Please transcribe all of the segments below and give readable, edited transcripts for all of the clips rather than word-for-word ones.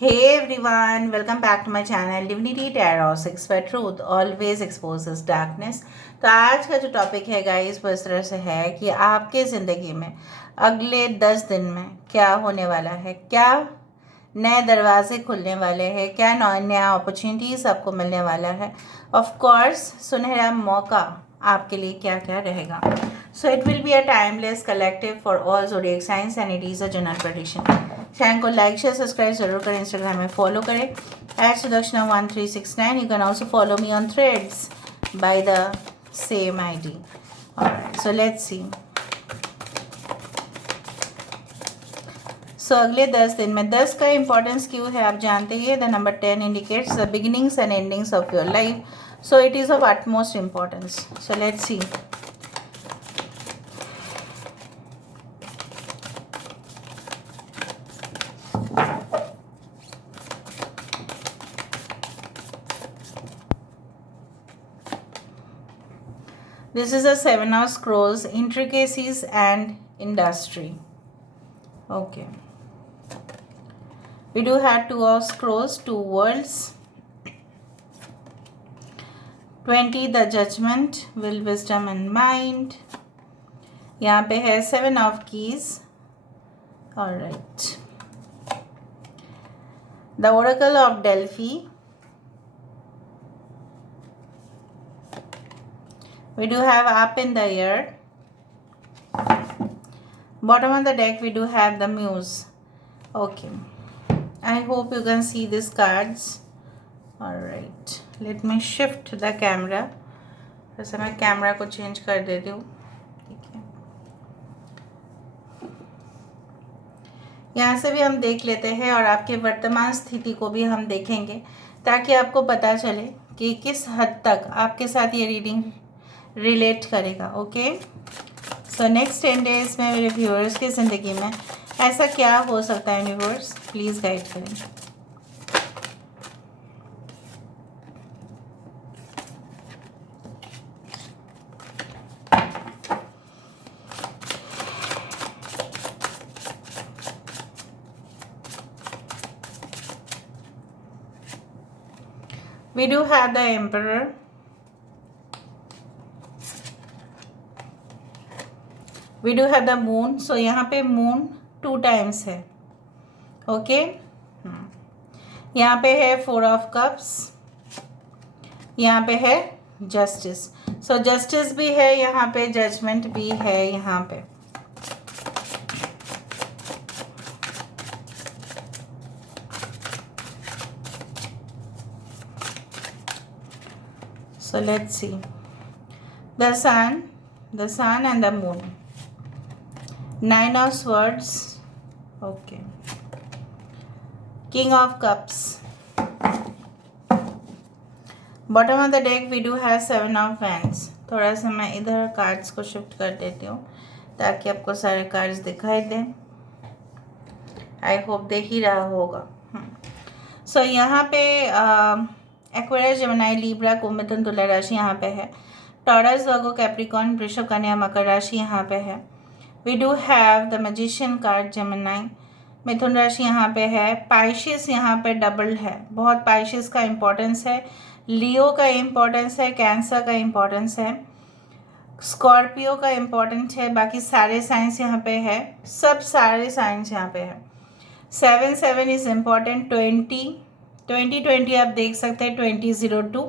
Hey everyone, welcome back to my channel Divinity Tarot 6 where truth always exposes darkness। तो आज का जो topic है गाइस वो इस तरह से है कि आपके ज़िंदगी में अगले 10 दिन में क्या होने वाला है, क्या नए दरवाजे खुलने वाले हैं, क्या नया अपॉर्चुनिटीज़ आपको मिलने वाला है, ऑफ कोर्स सुनहरा मौका आपके लिए क्या क्या रहेगा। So it will be a timeless collective for all zodiac signs and it is a general prediction. Channel को लाइक शेयर सब्सक्राइब जरूर करें, इंस्टाग्राम में फॉलो करें @Sudakshana1369। You can also follow me on Threads by the same ID। So let's see. So अगले 10 दिन में 10 का importance क्यों है आप जानते हैं। The number 10 indicates the beginnings and endings of your life, so it is of utmost importance। So let's C. This is a 7 of scrolls, intricacies and industry. Okay. We do have 2 of scrolls, 2 worlds. 20 the judgment, will, wisdom and mind. यहाँ पे है 7 of keys. Alright. The oracle of Delphi. We do have up in the air. Bottom of the deck we do have the muse. Okay. I hope you can see these cards. Alright. Let me shift the camera. वैसे मैं camera को change कर देती हूँ। ठीक है, यहाँ से भी हम देख लेते हैं और आपके वर्तमान स्थिति को भी हम देखेंगे ताकि आपको पता चले कि किस हद तक आपके साथ ये रीडिंग रिलेट करेगा। ओके, सो नेक्स्ट 10 डेज में मेरे व्यूअर्स की ज़िंदगी में ऐसा क्या हो सकता है, व्यूअर्स प्लीज़ गाइड करें। We do have the Emperor. We do have the Moon. So यहाँ पे Moon 2 times है। ओके, यहाँ पे है 4 of Cups, यहाँ पे है Justice। सो Justice भी है यहाँ पे, Judgment भी है यहाँ पे। So let's see. The sun and the moon. 9 of swords. Okay. King of cups. Bottom of the deck we do have 7 of wands. थोड़ा सा मैं इधर कार्ड्स को शिफ्ट कर देती हूँ ताकि आपको सारे कार्ड्स दिखाई दें। आई होप देख ही रहा होगा। सो यहाँ पे एक्वेरियस, जेमिनी, लिब्रा, कुंभ, मिथुन, तुला राशि यहाँ पे है। टॉरस, वर्गो, कैप्रिकॉर्न, वृषभ, कन्या, मकर राशि यहाँ पे है। We do have the magician card, Gemini, मिथुन राशि यहाँ पे है। पाइशिस यहाँ पे डबल है, बहुत पाइशिस का इम्पोर्टेंस है। लियो का इम्पोर्टेंस है, कैंसर का इम्पोर्टेंस है, स्कॉर्पियो का इम्पोर्टेंट है। बाकी सारे साइंस यहाँ पे है, सब सारे साइंस यहाँ पे है। 7 इज़ इम्पॉर्टेंट। 20 आप देख सकते हैं। 2002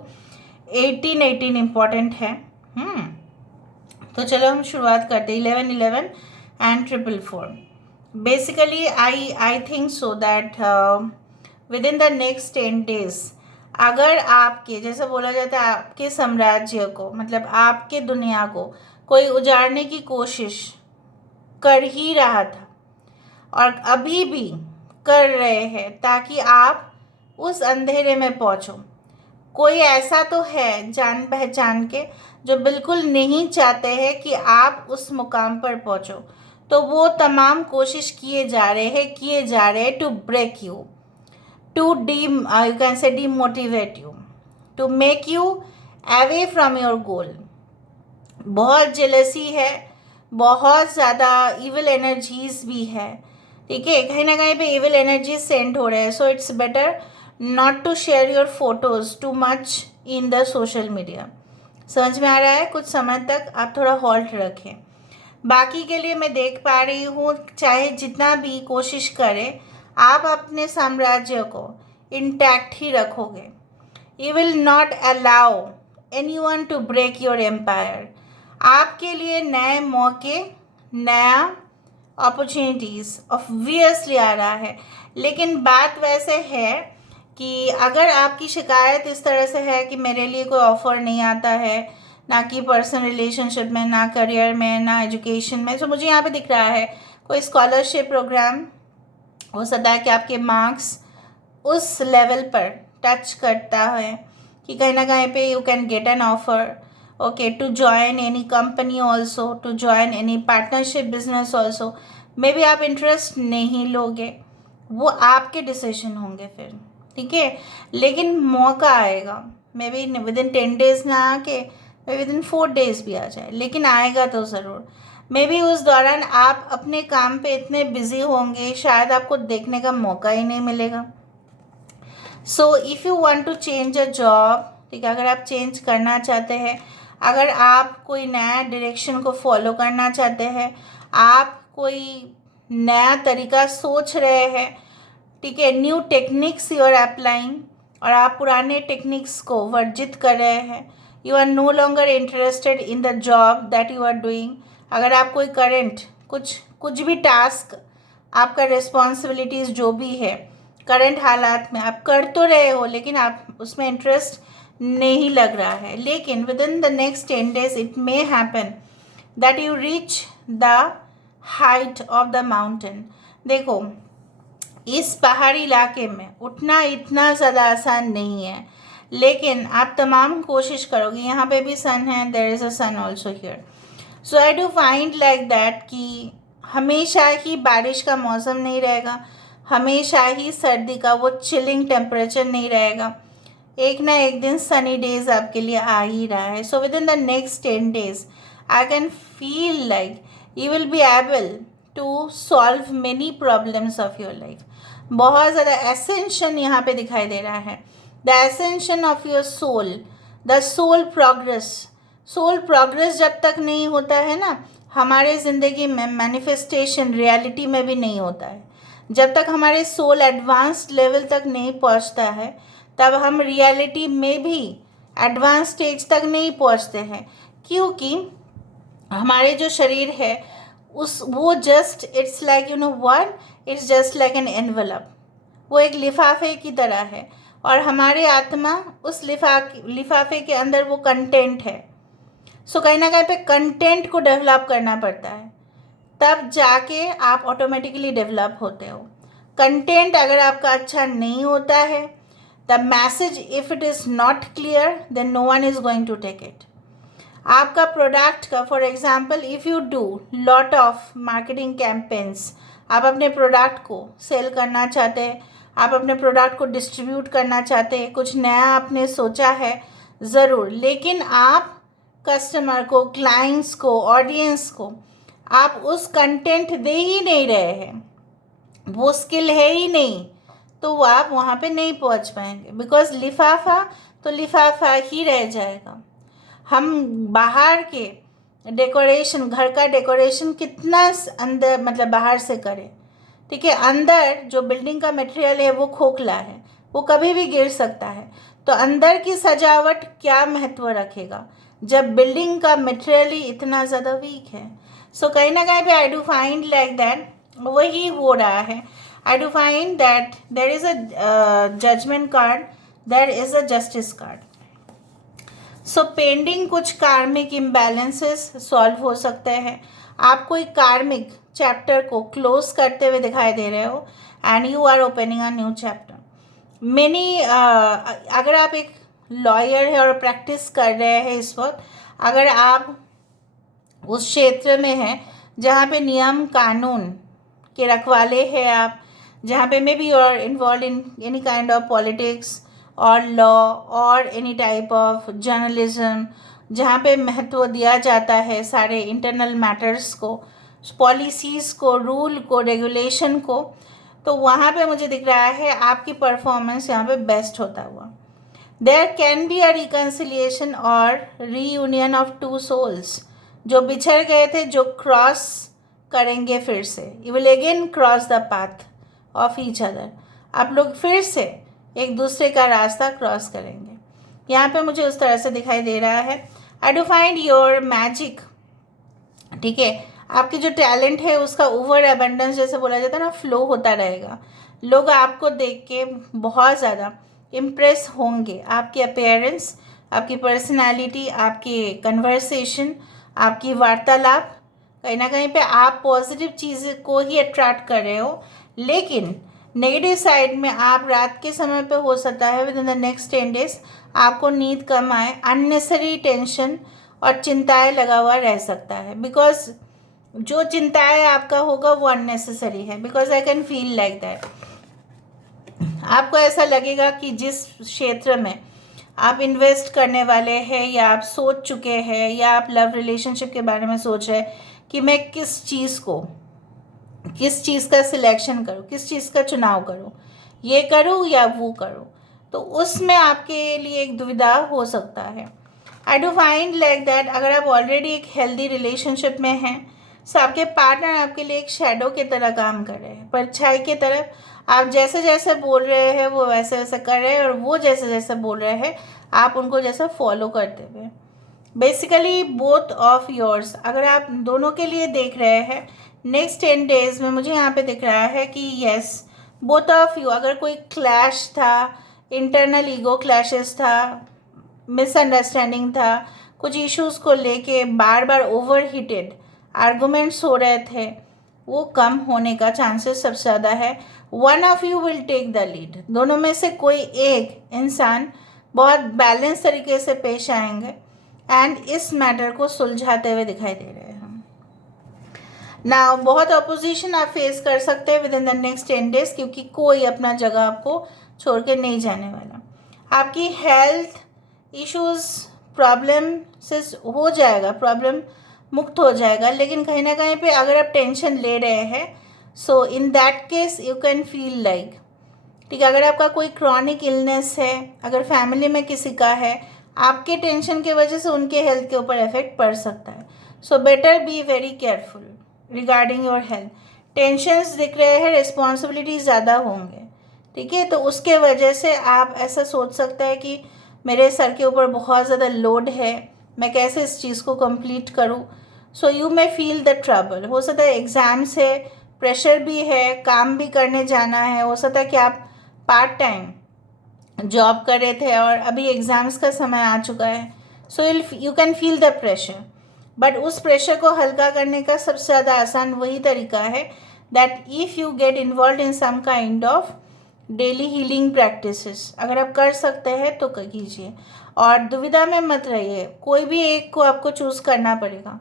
18 इम्पॉर्टेंट है। तो चलो हम शुरुआत करते हैं। 11 and 444। Basically I think so that with in the next 10 days अगर आपके, जैसे बोला जाता है, आपके साम्राज्य को, मतलब आपके दुनिया को कोई उजाड़ने की कोशिश कर ही रहा था और अभी भी कर रहे हैं ताकि आप उस अंधेरे में पहुंचो, कोई ऐसा तो है जान पहचान के जो बिल्कुल नहीं चाहते हैं कि आप उस मुकाम पर पहुंचो, तो वो तमाम कोशिश किए जा रहे हैं to break you, to you can say demotivate you, to make you away from your goal. बहुत जेलसी है, बहुत ज़्यादा इविल एनर्जीज भी है, ठीक है, कहीं ना कहीं पे इविल एनर्जी सेंड हो रहे हैं. So it's better not to share your photos too much in the social media. समझ में आ रहा है? कुछ समय तक आप थोड़ा हॉल्ट रखें. बाकी के लिए मैं देख पा रही हूँ, चाहे जितना भी कोशिश करें, आप अपने साम्राज्य को इंटैक्ट ही रखोगे. You will not allow anyone to break your empire. आपके लिए नए मौके, नया अपॉर्चुनिटीज़ ऑब्वियसली आ रहा है. लेकिन बात वैसे है कि अगर आपकी शिकायत इस तरह से है कि मेरे लिए कोई ऑफ़र नहीं आता है, ना कि पर्सनल रिलेशनशिप में, ना करियर में, ना एजुकेशन में, तो मुझे यहाँ पे दिख रहा है कोई स्कॉलरशिप प्रोग्राम हो सकता है कि आपके मार्क्स उस लेवल पर टच करता है कि कहीं ना कहीं पे you can get an offer, okay, to join any company also, to join any partnership business also. Maybe आप इंटरेस्ट नहीं लोगे, वो आपके डिसीजन होंगे फिर, ठीक है. लेकिन मौका आएगा, may be with in 10 days ना आके विद इन 4 days भी आ जाए, लेकिन आएगा तो ज़रूर. मे बी उस दौरान आप अपने काम पे इतने बिजी होंगे, शायद आपको देखने का मौका ही नहीं मिलेगा. So if you want to change a job, ठीक है, अगर आप चेंज करना चाहते हैं, अगर आप कोई नया डायरेक्शन को फॉलो करना चाहते हैं, आप कोई नया तरीका सोच रहे हैं, ठीक है, new techniques you are applying, और आप पुराने टेक्निक्स को वर्जित कर रहे हैं, you are no longer interested in the job that you are doing. अगर आप कोई करंट कुछ भी टास्क, आपका रिस्पॉन्सिबिलिटीज़ जो भी है करंट हालात में आप कर तो रहे हो, लेकिन आप उसमें इंटरेस्ट नहीं लग रहा है, लेकिन with in the next 10 days it may happen that you reach the height of the mountain. देखो, इस पहाड़ी इलाके में उठना इतना ज़्यादा आसान नहीं है, लेकिन आप तमाम कोशिश करोगे. यहाँ पे भी सन है, there is a sun also here. So I do find like that कि हमेशा ही बारिश का मौसम नहीं रहेगा, हमेशा ही सर्दी का वो चिलिंग टेम्परेचर नहीं रहेगा. एक ना एक दिन सनी डेज आपके लिए आ ही रहा है. So within the next 10 days I can feel like you will be able to solve many problems of your life. बहुत ज़्यादा एसेंशन यहाँ पे दिखाई दे रहा है. The ascension of your soul, the soul progress. Soul progress जब तक नहीं होता है ना हमारे ज़िंदगी में, मैनिफेस्टेशन रियलिटी में भी नहीं होता है. जब तक हमारे सोल एडवांस्ड लेवल तक नहीं पहुंचता है, तब हम रियलिटी में भी एडवांस स्टेज तक नहीं पहुंचते हैं. क्योंकि हमारे जो शरीर है वो just it's like, you know what, it's just like an envelope. वो एक लिफाफे की तरह है, और हमारी आत्मा उस लिफाफे के अंदर वो कंटेंट है. सो कहीं ना कहीं पे कंटेंट को डेवलप करना पड़ता है, तब जाके आप ऑटोमेटिकली डेवलप होते हो. कंटेंट अगर आपका अच्छा नहीं होता है, the message if it is not clear, then no one is going to take it. आपका प्रोडक्ट का, for example, if you do lot of marketing campaigns, आप अपने प्रोडक्ट को सेल करना चाहते हैं, आप अपने प्रोडक्ट को डिस्ट्रीब्यूट करना चाहते हैं, कुछ नया आपने सोचा है ज़रूर, लेकिन आप कस्टमर को, क्लाइंट्स को, ऑडियंस को आप उस कंटेंट दे ही नहीं रहे हैं, वो स्किल है ही नहीं, तो वो आप वहाँ पे नहीं पहुँच पाएंगे. बिकॉज लिफाफा तो लिफाफा ही रह जाएगा. हम बाहर के डेकोरेशन, घर का डेकोरेशन कितना अंदर, मतलब बाहर से करें, ठीक है, अंदर जो बिल्डिंग का मटेरियल है वो खोखला है, वो कभी भी गिर सकता है. तो अंदर की सजावट क्या महत्व रखेगा जब बिल्डिंग का मटेरियल ही इतना ज़्यादा वीक है. सो कहीं ना कहीं पे I do find like that वही हो रहा है. I do find that there is a judgement card, there is a justice card. So pending कुछ कार्मिक इम्बैलेंसेस सॉल्व हो सकते हैं. आप कोई कार्मिक चैप्टर को क्लोज करते हुए दिखाई दे रहे हो, and you are opening a new chapter. Many अगर आप एक लॉयर है और प्रैक्टिस कर रहे हैं इस वक्त, अगर आप उस क्षेत्र में हैं जहाँ पे नियम कानून के रखवाले हैं आप, जहाँ पे maybe you are involve in any kind of politics और लॉ और एनी टाइप ऑफ जर्नलिज्म, जहाँ पे महत्व दिया जाता है सारे इंटरनल मैटर्स को, पॉलिसीज़ को, रूल को, रेगुलेशन को, तो वहाँ पे मुझे दिख रहा है आपकी परफॉर्मेंस यहाँ पे बेस्ट होता हुआ। There can be a reconciliation और रीयूनियन ऑफ टू सोल्स, जो बिछड़ गए थे, जो क्रॉस करेंगे फिर से, you will again cross the path of each other, आप लोग फिर से एक दूसरे का रास्ता क्रॉस करेंगे। यहाँ पे मुझे उस तरह से दिखाई दे रहा है। I do find your magic, ठीक है, आपकी जो टैलेंट है उसका ओवर एबंडेंस जैसे बोला जाता है ना, फ्लो होता रहेगा। लोग आपको देख के बहुत ज़्यादा इम्प्रेस होंगे, आपकी अपीयरेंस, आपकी पर्सनालिटी, आपकी कन्वर्सेशन, आपकी वार्तालाप, कहीं ना कहीं पे आप पॉजिटिव चीज़ को ही अट्रैक्ट कर रहे हो। लेकिन नेगेटिव साइड में आप रात के समय पे हो सकता है with in the next 10 days आपको नींद कम आए, अननेसेसरी टेंशन और चिंताएं लगा हुआ रह सकता है, बिकॉज जो चिंताएं आपका होगा वो अननेसेसरी है, because I can feel like that. आपको ऐसा लगेगा कि जिस क्षेत्र में आप इन्वेस्ट करने वाले हैं या आप सोच चुके हैं या आप लव रिलेशनशिप के बारे में सोच रहे हैं कि मैं किस चीज़ का सिलेक्शन करूं, किस चीज़ का चुनाव करूं, ये करूं या वो करूं, तो उसमें आपके लिए एक दुविधा हो सकता है। I do find like that अगर आप ऑलरेडी एक हेल्दी रिलेशनशिप में हैं, तो आपके पार्टनर आपके लिए एक शैडो की तरह काम कर रहे हैं, परछाई की तरफ। आप जैसे जैसे बोल रहे हैं वो वैसे वैसे कर रहे हैं, और वो जैसे जैसे बोल रहे हैं आप उनको जैसे फॉलो करते हुए। बेसिकली बोथ ऑफ योर्स, अगर आप दोनों के लिए देख रहे हैं नेक्स्ट 10 डेज में, मुझे यहाँ पे दिख रहा है कि यस बोथ ऑफ यू, अगर कोई क्लैश था, इंटरनल ईगो क्लैशेस था, मिसअंडरस्टैंडिंग था, कुछ इश्यूज़ को लेके बार बार ओवर हीटेड आर्गूमेंट्स हो रहे थे, वो कम होने का चांसेस सबसे ज़्यादा है। One of you will take the lead, दोनों में से कोई एक इंसान बहुत बैलेंस तरीके से पेश आएंगे एंड इस मैटर को सुलझाते हुए दिखाई दे रहे हैं। ना बहुत अपोजिशन आप फेस कर सकते हैं with in the next 10 days, क्योंकि कोई अपना जगह आपको छोड़ के नहीं जाने वाला। आपकी हेल्थ इश्यूज़ प्रॉब्लम से हो जाएगा, प्रॉब्लम मुक्त हो जाएगा, लेकिन कहीं ना कहीं पे अगर आप टेंशन ले रहे हैं, so in that case you can feel like, ठीक है, अगर आपका कोई क्रॉनिक इलनेस है, अगर फैमिली में किसी का है, आपके टेंशन की वजह से उनके हेल्थ के ऊपर इफेक्ट पड़ सकता है। So better be very careful regarding your health. Tensions दिख रहे हैं, रिस्पॉन्सिबिलिटी ज़्यादा होंगे, ठीक है, तो उसके वजह से आप ऐसा सोच सकते हैं कि मेरे सर के ऊपर बहुत ज़्यादा लोड है, मैं कैसे इस चीज़ को कंप्लीट करूं। So you may feel the trouble. हो सकता है एग्ज़ाम्स है, प्रेशर भी है, काम भी करने जाना है, हो सकता है कि आप पार्ट टाइम जॉब कर रहे थे और अभी एग्ज़ाम्स का समय आ चुका है। सो you can feel the pressure, but उस प्रेशर को हल्का करने का सबसे ज़्यादा आसान वही तरीका है that if you get involve in some kind of daily healing practices, अगर आप कर सकते हैं तो कीजिए। और दुविधा में मत रहिए, कोई भी एक को आपको चूज़ करना पड़ेगा।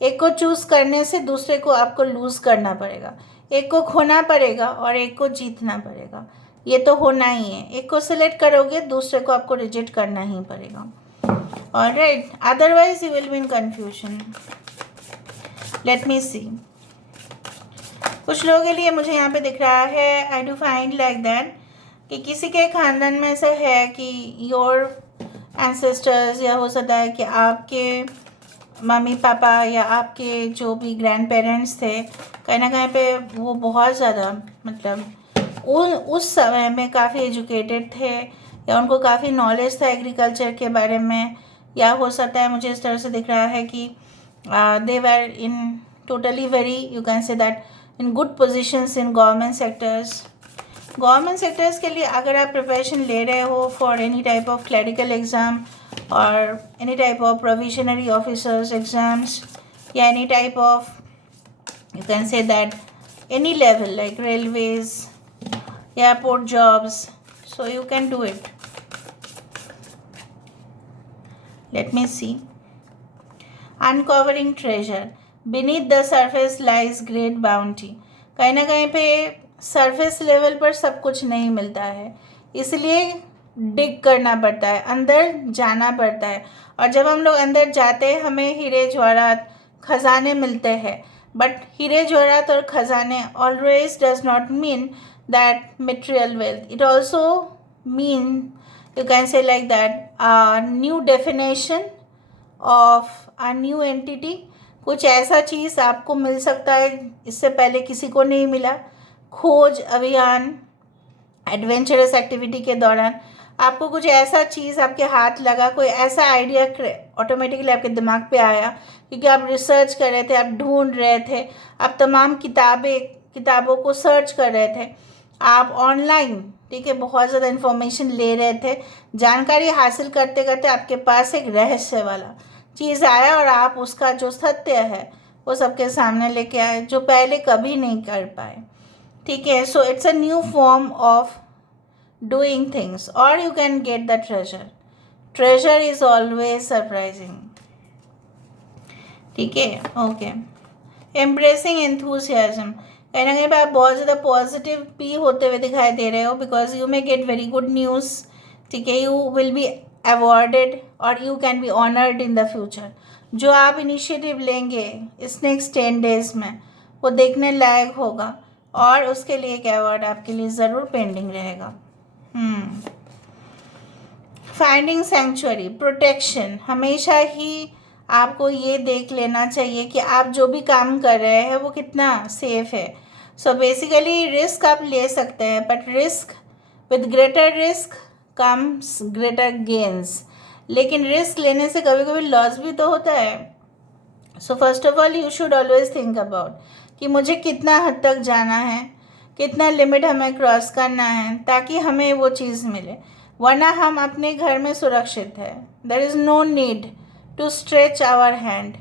एक को चूज़ करने से दूसरे को आपको लूज़ करना पड़ेगा, एक को खोना पड़ेगा और एक को जीतना पड़ेगा, ये तो होना ही है। एक को सिलेक्ट करोगे, दूसरे को आपको रिजेक्ट करना ही पड़ेगा। Alright, otherwise you will be in confusion. Let me see, कुछ लोगों के लिए मुझे यहाँ पे दिख रहा है, I do find like that कि किसी के खानदान में ऐसा है कि योर एंसेस्टर्स, या हो सकता है कि आपके मम्मी पापा या आपके जो भी ग्रैंड पेरेंट्स थे, कहीं ना कहीं पे वो बहुत ज़्यादा मतलब उस समय में काफ़ी एजुकेटेड थे, या उनको काफ़ी नॉलेज था एग्रीकल्चर के बारे में, या हो सकता है मुझे इस तरह से दिख रहा है कि they were in totally very, you can say that, in good positions in government sectors. Government sectors के लिए अगर आप प्रिपरेशन ले रहे हो for any type of clerical exam और any type of probationary officers exams, या any type of, you can say that, any level like railways, airport jobs, so you can do it. Let me see, uncovering treasure, beneath the surface lies great bounty. कहीं ना कहीं पे surface level पर सब कुछ नहीं मिलता है, इसलिए डिग करना पड़ता है, अंदर जाना पड़ता है, और जब हम लोग अंदर जाते हैं हमें हीरे जवाहरात खजाने मिलते हैं। बट हीरे जवाहरात और खजाने always does not mean that material wealth. It also mean, you can say like that, a new definition of a new entity. कुछ ऐसा चीज़ आपको मिल सकता है इससे पहले किसी को नहीं मिला. खोज अभियान, एडवेंचरस एक्टिविटी के दौरान आपको कुछ ऐसा चीज़ आपके हाथ लगा, कोई ऐसा आइडिया ऑटोमेटिकली आपके दिमाग पे आया क्योंकि आप रिसर्च कर रहे थे, आप ढूंढ रहे थे, आप तमाम किताबों को सर्च कर रहे थे, आप ऑनलाइन, ठीक है, बहुत ज़्यादा इन्फॉर्मेशन ले रहे थे. जानकारी हासिल करते करते आपके पास एक रहस्य वाला चीज़ आया और आप उसका जो सत्य है वो सबके सामने लेके आए जो पहले कभी नहीं कर पाए. ठीक है, so it's a new form of doing things. और you can get the treasure is always surprising. ठीक है, ओके. एम्ब्रेसिंग एंथुसियाज्म, कहीं ना कहीं पर आप बहुत ज़्यादा पॉजिटिव भी होते हुए दिखाई दे रहे हो because you may get very good news. ठीक है, यू विल बी अवॉर्डेड और you can be honoured in the future. जो आप इनिशिएटिव लेंगे इस नेक्स्ट 10 days में वो देखने लायक होगा और उसके लिए एक अवार्ड आपके लिए ज़रूर पेंडिंग रहेगा. Finding sanctuary, protection. हमेशा ही आपको ये देख लेना चाहिए कि आप जो भी काम कर रहे हैं वो कितना सेफ है. सो बेसिकली रिस्क आप ले सकते हैं but risk with greater risk comes greater gains. लेकिन रिस्क लेने से कभी कभी लॉस भी तो होता है. So first of all you should always think about कि मुझे कितना हद तक जाना है, कितना लिमिट हमें क्रॉस करना है ताकि हमें वो चीज़ मिले. वरना हम अपने घर में सुरक्षित है. There is no need to stretch our hand.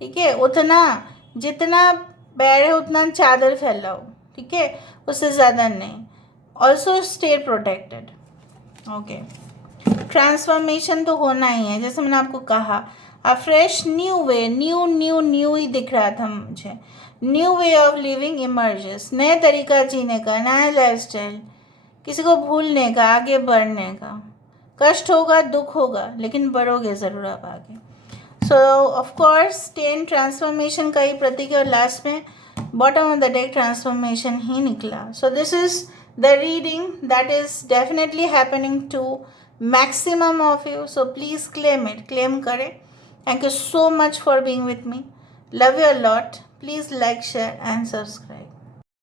ठीक है, उतना जितना पैर है उतना चादर फैलाओ. ठीक है, उससे ज़्यादा नहीं. Also stay protected. Okay, transformation तो होना ही है. जैसे मैंने आपको कहा, a fresh new way, new ही दिख रहा था मुझे. New way of living emerges, नए तरीका जीने का, नया लाइफस्टाइल, किसी को भूलने का, आगे बढ़ने का. कष्ट होगा, दुख होगा, लेकिन बढ़ोगे ज़रूर आप आगे. सो ऑफकोर्स 10 ट्रांसफॉर्मेशन का ही प्रतीक है और लास्ट में bottom of the deck transformation ही निकला. So this is the reading that is definitely happening to maximum of you. So please claim करें. Thank you so much for being with me. Love you a lot. Please like, share and subscribe.